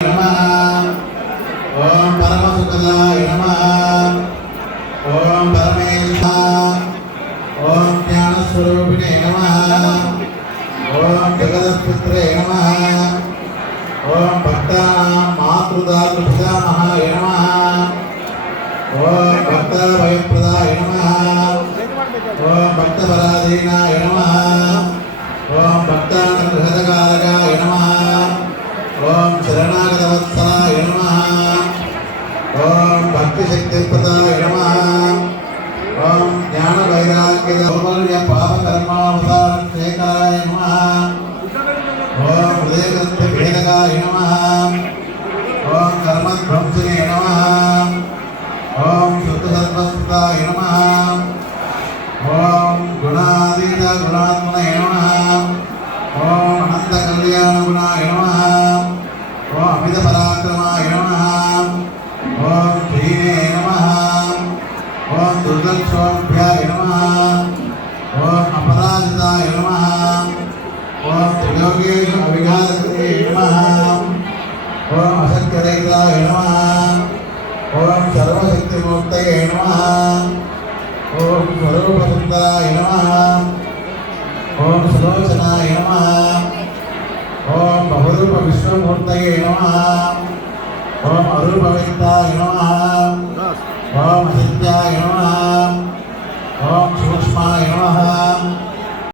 ஓம் பரமசுகலாய நம ஓம் பரமேஷா ஓம் ஞானஸ்வரூபிணே நம ஓம் ஜெகதஸ்புத்திரே நம ஓம் பக்தானாம் மாத்ருதாத்ருபிதாமஹாய நம ஓம் பக்தபயப்பிரதாய நம ஓம் பக்தபராதீனாய நம ஆதிசக்தி பிரதாய நம ஓம் ஞான வைராக்கிய சௌமல்ய பாப கர்மாவதாரம் சேகாய நம ஓம் உதயகிரந்த பேதகாய நம ஓம் கர்மத்வம்சினே நம ஓம் சுத்த சர்வஸ்தாய நம ஓம் குணாதீத குணாத்மனே நம ஓம் அனந்த கல்யாண குணாய நம ஓம் அமித பராக்கிரமாய நம ஓம் ॐ दुर्दक्षोभ्याय नमः ॐ अपराजिताय नमः ॐ त्रिलोकेषु अविघातकृते नमः ॐ अशक्यरहिताय नमः ॐ सर्वशक्तिमूर्तये नमः ॐ स्वरूपसुन्दराय नमः ॐ सुलोचनाय नमः ॐ बहुरूपविश्वमूर्तये नमः ॐ अरूपवित्ताय नमः